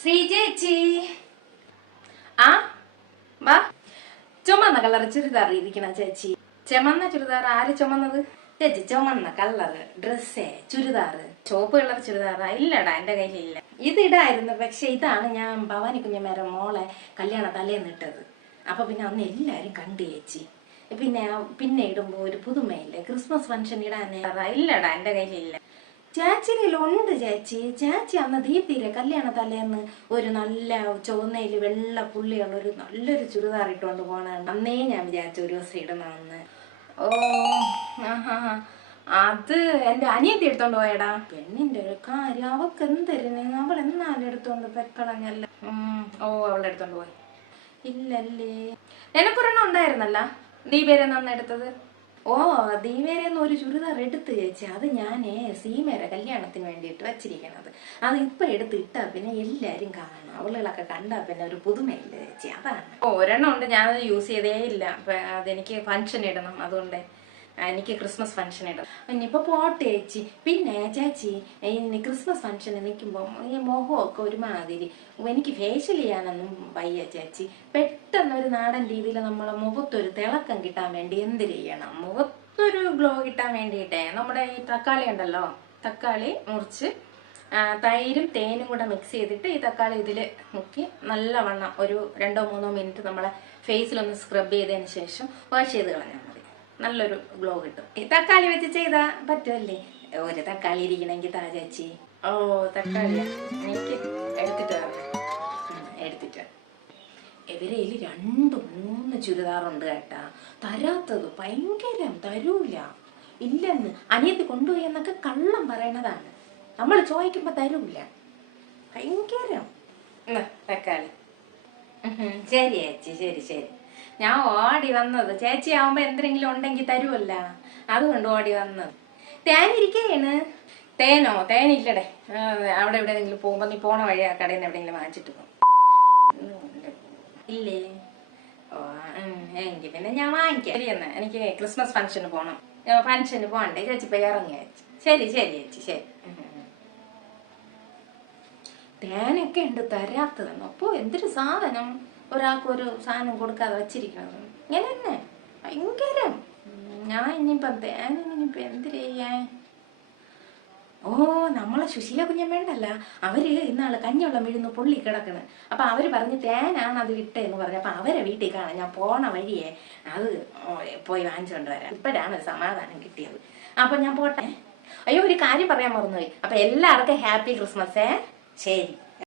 ശ്രീജേച്ചി ആ വാ. ചുമന്ന കളർ ചുരിദാർ ഇരിക്കണ ചേച്ചി. ചുമന്ന ചുരിദാർ ആര് ചുമന്നത്? ചേച്ചി ചുമന്ന കളർ ഡ്രസ്സേ ചുരിദാറ് ചുവപ്പ് കളർ ചുരിദാറാ? ഇല്ലടാ, എന്റെ കയ്യിലില്ല. ഇതിടായിരുന്നു, പക്ഷെ ഇതാണ് ഞാൻ ഭവാനി കുഞ്ഞമ്മേരെ മോളെ കല്യാണ തലേന്ന് ഇട്ടത്. അപ്പൊ പിന്നെ അന്ന് എല്ലാരും കണ്ടു ചേച്ചി. പിന്നെ ഇടുമ്പോ ഒരു പുതുമയില്ലേ, ക്രിസ്മസ് ഫംഗ്ഷൻ ഇടാനേ. ഇല്ലടാ, എന്റെ കയ്യിലില്ല. ചേച്ചിയിലുണ്ട് ചേച്ചി. ചേച്ചി അന്ന് ദീപ്തിയിലെ കല്യാണ തലേന്ന് ഒരു നല്ല ചുവന്നയില് വെള്ള പുള്ളിയുള്ള ഒരു നല്ലൊരു ചുരിദാർ ഇട്ടുകൊണ്ട് പോണ അന്നേ ഞാൻ വിചാരിച്ചു ഒരു ദിവസം ഇടണമെന്ന്. ഓ അത് എന്റെ അനിയത്തി എടുത്തോണ്ട് പോയടാ. പെണ്ണിന്റെ ഒരു കാര്യം, അവക്ക് എന്തരുന്ന് അവൾ എന്നാലും എടുത്തോണ്ട് പെക്കളഞ്ഞല്ല. ഓ, അവളുടെ എടുത്തോണ്ട് പോയി. ഇല്ലല്ലേ, എനക്കൊരെണ്ണം ഉണ്ടായിരുന്നല്ല ദീപേരെ നന്ന എടുത്തത്. ഓ, ദീപേരെന്ന് ഒരു ചുരിദാർ എടുത്ത് ചേച്ചി. അത് ഞാനേ സീമേരെ കല്യാണത്തിന് വേണ്ടിയിട്ട് വച്ചിരിക്കണത്. അത് ഇപ്പൊ എടുത്തിട്ടാ പിന്നെ എല്ലാരും കാണണം. അവളുകളൊക്കെ കണ്ടാ പിന്നെ ഒരു പുതുമയില്ല ചേച്ചി, അതാണ്. ഒരെണ്ണം ഉണ്ട്, ഞാനത് യൂസ് ചെയ്തേ ഇല്ല. അതെനിക്ക് ഫംഗ്ഷൻ ഇടണം, അതുകൊണ്ട് എനിക്ക് ക്രിസ്മസ് ഫംഗ്ഷൻ ഇടണം. ഇനിയിപ്പോൾ പോട്ടെ ചേച്ചി. പിന്നെ ചേച്ചി, ഇനി ക്രിസ്മസ് ഫംഗ്ഷന് നിൽക്കുമ്പോൾ ഈ മുഖമൊക്കെ ഒരുമാതിരി, എനിക്ക് ഫേഷ്യൽ ചെയ്യാനൊന്നും വയ്യ ചേച്ചി. പെട്ടെന്ന് ഒരു നാടൻ രീതിയിൽ നമ്മളെ മുഖത്തൊരു തിളക്കം കിട്ടാൻ വേണ്ടി എന്ത് ചെയ്യണം? മുഖത്തൊരു ഗ്ലോ കിട്ടാൻ വേണ്ടിയിട്ടേ നമ്മുടെ ഈ തക്കാളി ഉണ്ടല്ലോ, തക്കാളി മുറിച്ച് തൈരും തേനും കൂടെ മിക്സ് ചെയ്തിട്ട് ഈ തക്കാളി ഇതിൽ മുക്കി നല്ലവണ്ണം ഒരു 2-3 മിനിറ്റ് നമ്മളെ ഫേസിലൊന്ന് സ്ക്രബ് ചെയ്തതിന് ശേഷം വാഷ് ചെയ്ത് കളഞ്ഞാൽ മതി. നല്ലൊരു ഗ്ലോ കിട്ടും. ഈ തക്കാളി വെച്ച് ചെയ്താ പറ്റുമല്ലേ? ഒരു തക്കാളി ഇരിക്കണമെങ്കിൽ താ ചേച്ചി. ഓ, തക്കാളിയാ? എനിക്ക് എടുത്തിട്ട് എടുത്തിട്ട് ഇവരേല് 2-3 ചുരിദാറുണ്ട് കേട്ടാ. തരാത്തത് ഭയങ്കരം, തരൂല. ഇല്ലെന്ന് അനിയത്തി കൊണ്ടുപോയി എന്നൊക്കെ കള്ളം പറയണതാണ്. നമ്മൾ ചോദിക്കുമ്പോ തരൂല, ഭയങ്കരം. തക്കാളി ശരി ചേച്ചി, ശരി ശരി. ഞാൻ ഓടി വന്നത് ചേച്ചി ആവുമ്പോ എന്തെങ്കിലും ഉണ്ടെങ്കിൽ തരുമല്ല, അതുകൊണ്ട് ഓടി വന്നത്. തേനിരിക്കേണ്. തേനോ? തേനില്ലടേ. അവിടെ എവിടെയെങ്കിലും പോകുമ്പോ നീ പോണ വഴി ആ കടയിൽ നിന്ന് എവിടെയെങ്കിലും വാങ്ങിച്ചിട്ട് പോകും. ഇല്ലേ? ഓ, എങ്കിൽ പിന്നെ ഞാൻ വാങ്ങിക്കാം. ശരി എന്നാ, എനിക്ക് ക്രിസ്മസ് ഫംഗ്ഷന് പോണം. ഫംഗ്ഷന് പോകണ്ടേ ചേച്ചി? ഇപ്പൊ ഇറങ്ങി ചേച്ചി. ശരി ശരി ചേച്ചി, ശരി. തേനൊക്കെ ഉണ്ട് തരാത്തതെന്ന്. അപ്പോ എന്തൊരു സാധനം, ഒരാൾക്കൊരു സാധനം കൊടുക്കാതെ വച്ചിരിക്കണത് ഇങ്ങനെ തന്നെ ഭയങ്കരം. ഞാൻ ഇനിയിപ്പം തേനിനിപ്പോ എന്ത് ചെയ്യാൻ? ഓ, നമ്മളെ സുശീല കുഞ്ഞമ്മേണ്ടല്ല, അവര് ഇന്നാള് കഞ്ഞിവെള്ളം വീഴുന്നു പൊള്ളി കിടക്കണ്. അപ്പൊ അവര് പറഞ്ഞ് തേനാണ് അത് വിട്ടേന്ന് പറഞ്ഞു. അപ്പൊ അവരെ വീട്ടിൽ കാണാൻ ഞാൻ പോണ വഴിയെ അത് പോയി വാങ്ങിച്ചുകൊണ്ട് വരാം. ഇപ്പോഴാണ് ഒരു സമാധാനം കിട്ടിയത്. അപ്പൊ ഞാൻ പോട്ടെ. അയ്യോ, ഒരു കാര്യം പറയാൻ മറന്നുപോയി. അപ്പൊ എല്ലാവർക്കും ഹാപ്പി ക്രിസ്മസ്. ശരി.